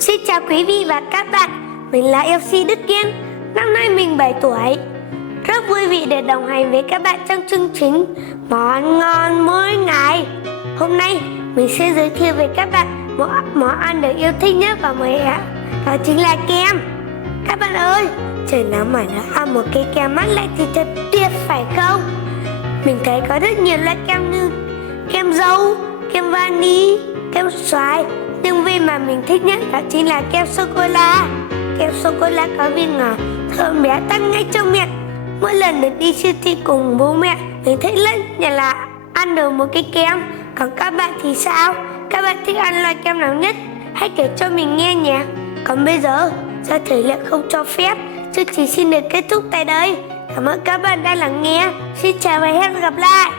Xin chào quý vị và các bạn, mình là MC Đức Kiên, năm nay mình 7 tuổi. Rất vui vì được đồng hành với các bạn trong chương trình Món ngon mỗi ngày. Hôm nay mình sẽ giới thiệu với các bạn một món ăn được yêu thích nhất vào mùa hè, đó chính là kem. Các bạn ơi, trời nóng mà đã ăn một cái kem mát lạnh thì thật tuyệt phải không? Mình thấy có rất nhiều loại kem như kem dâu, kem vani, kem xoài, nhưng vị mà mình thích nhất đó chính là kem sô-cô-la. Kem sô-cô-la có vị ngọt, thơm béo tan ngay trong miệng. Mỗi lần được đi siêu thị cùng bố mẹ, mình thích nhất là ăn được một cái kem. Còn các bạn thì sao? Các bạn thích ăn loại kem nào nhất? Hãy kể cho mình nghe nhé. Còn bây giờ, do thời lượng không cho phép, chương trình xin được kết thúc tại đây. Cảm ơn các bạn đã lắng nghe. Xin chào và hẹn gặp lại.